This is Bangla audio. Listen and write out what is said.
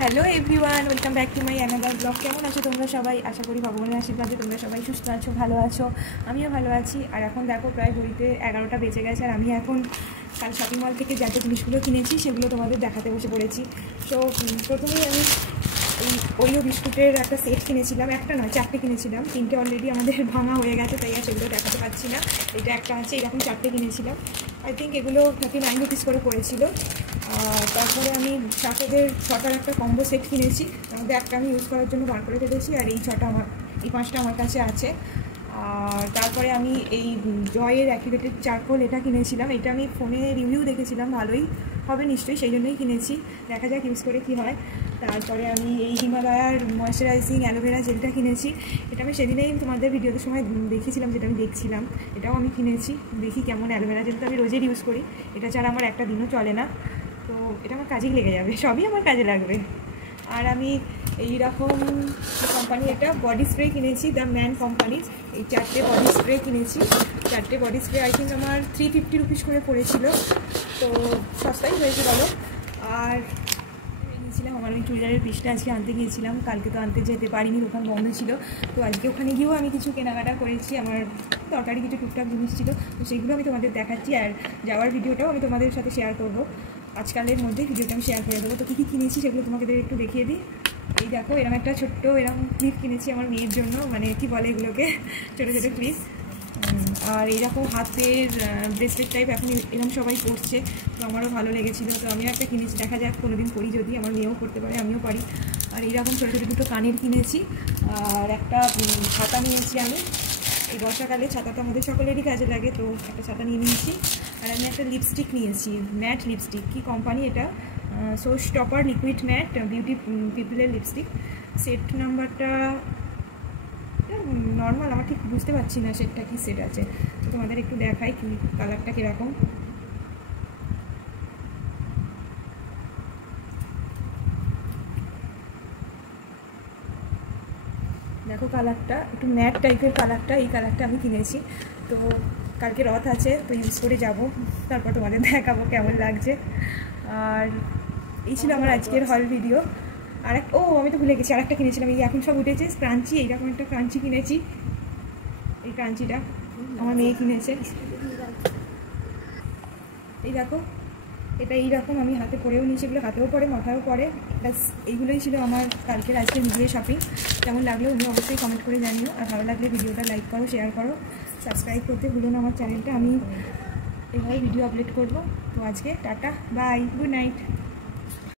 Hello everyone, welcome back to my another blog. কেমন আছো তোমরা সবাই? আশা করি ভগবানের আশীর্বাদে তোমরা সবাই সুস্থ আছো, ভালো আছো। আমিও ভালো আছি। আর এখন দেখো প্রায় ঘড়িতে 11টা বেজে গেছে, আর আমি এখন কাল শপিং মল থেকে যত জিনিসগুলো কিনেছি সেগুলো তোমাদের দেখাতে বসে পড়েছি। তো প্রথমেই আমি এই ওরিও বিস্কুটের একটা সেট কিনেছিলাম, একটা নয় 4টে কিনেছিলাম। 3টে অলরেডি আমাদের ভাঙা হয়ে গেছে, তাই আর সেগুলো দেখাতে পারছি না। এটা একটা আছে, এরকম 4টে কিনেছিলাম। আই থিঙ্ক এগুলো 39 রুপিস করে পড়েছিল। তারপরে আমি চাকদের 6টার একটা কম্বো সেট কিনেছি। তার মধ্যে একটা আমি ইউজ করার জন্য বার করে ফেলেছি, আর এই 5টা আমার কাছে আছে। আর তারপরে আমি এই জয়ের অ্যাক্টিভেটেড চারকোল এটা কিনেছিলাম। এটা আমি ফোনে রিভিউ দেখেছিলাম, ভালোই হবে নিশ্চয়ই, সেই জন্যই কিনেছি। দেখা যাক ইউজ করে কী হয়। তারপরে আমি এই হিমালয়ার ময়েশ্চারাইজিং অ্যালোভেরা জেলটা কিনেছি। এটা আমি সেদিনেই তোমাদের ভিডিওতে সময় দেখিয়েছিলাম, যেটা আমি দেখছিলাম। এটাও আমি কিনেছি, দেখি কেমন। অ্যালোভেরা জেল তো আমি রোজের ইউজ করি, এটা ছাড়া আমার একটা দিনও চলে না। তো এটা আমার কাজেই লেগে যাবে, সবই আমার কাজে লাগবে। আর আমি এইরকম কোম্পানি একটা বডি স্প্রে কিনেছি, দ্য ম্যান কোম্পানির। এই 4টে বডি স্প্রে কিনেছি। 4টে বডি স্প্রে আই থিঙ্ক আমার 350 রুপিস করে পড়েছিল, তো সস্তাই হয়েছে বলো। আর গিয়েছিলাম আমার ওই চুড়িদারের পিসটা আজকে আনতে গিয়েছিলাম, কালকে তো আনতে যেতে পারিনি, দোকান বন্ধ ছিল। তো আজকে ওখানে গিয়েও আমি কিছু কেনাকাটা করেছি, আমার দরকারি কিছু টুকটাক জিনিস ছিল, তো সেইগুলো আমি তোমাদের দেখাচ্ছি। আর যাওয়ার ভিডিওটাও আমি তোমাদের সাথে শেয়ার করবো, আজকালের মধ্যে ভিডিওটা আমি শেয়ার করে দেবো। তো কী কী কিনেছি সেগুলো তোমাকে একটু দেখিয়ে দিই। এই দেখো, এরকম একটা ছোট্ট এরকম ক্লিপ কিনেছি আমার মেয়ের জন্য, মানে কি বলে এগুলোকে, ছোটো ছোটো ক্লিপ। আর এইরকম হাতের ব্রেসলেট টাইপ এখন এরকম সবাই করছে, তো আমারও ভালো লেগেছিলো, তো আমিও একটা কিনেছি। দেখা যাক কোনোদিন করি, যদি আমার মেয়েও করতে পারে আমিও পারি। আর এইরকম ছোটো ছোটো দুটো কানের কিনেছি। আর একটা ছাতা নিয়েছি আমি, এই বর্ষাকালে ছাতা তো আমাদের সকলেরই কাজে লাগে, তো একটা ছাতা নিয়ে নিয়েছি। আর আমি একটা লিপস্টিক নিয়েছি, ম্যাট লিপস্টিক। কি কোম্পানি এটা? So stopper liquid matte beauty পিপলের লিপস্টিক। সেট নাম্বারটা নর্মাল, আমার ঠিক বুঝতে পারছি না সেটটা কি সেট আছে, তো তোমাদের একটু দেখাই কি কালারটা কীরকম। দেখো কালারটা একটু ম্যাট টাইপের কালারটা, এই কালারটা আমি কিনেছি। তো কালকে রথ আছে, তো ইউজ করে যাব, তারপর তোমাদের দেখাবো কেমন লাগছে। আর এই ছিল আমার আজকের হল ভিডিও। আমি তো ভুলে গেছি, আরেকটা কিনেছিলাম। এই এখন সব উঠেছে ক্রাঞ্চি, এইরকম একটা ক্রাঞ্চি কিনেছি। এই ক্রাঞ্চিটা আমার মেয়ে কিনেছে। এই দেখো, এটা এইরকম আমি হাতে পরেও নিয়েছি, এগুলো হাতেও পরে মাথায়ও পরে। ব্যাস এইগুলোই ছিল আমার আজকের ভিডিও শপিং। কেমন লাগলো তুমি অবশ্যই কমেন্ট করে জানিও। আর ভালো লাগলে ভিডিওটা লাইক করো, শেয়ার করো, সাবস্ক্রাইব করতে ভুলো না আমার চ্যানেলটা। আমি এইভাবে ভিডিও আপলোড করবো। তো আজকে টাটা, বাই, গুড নাইট।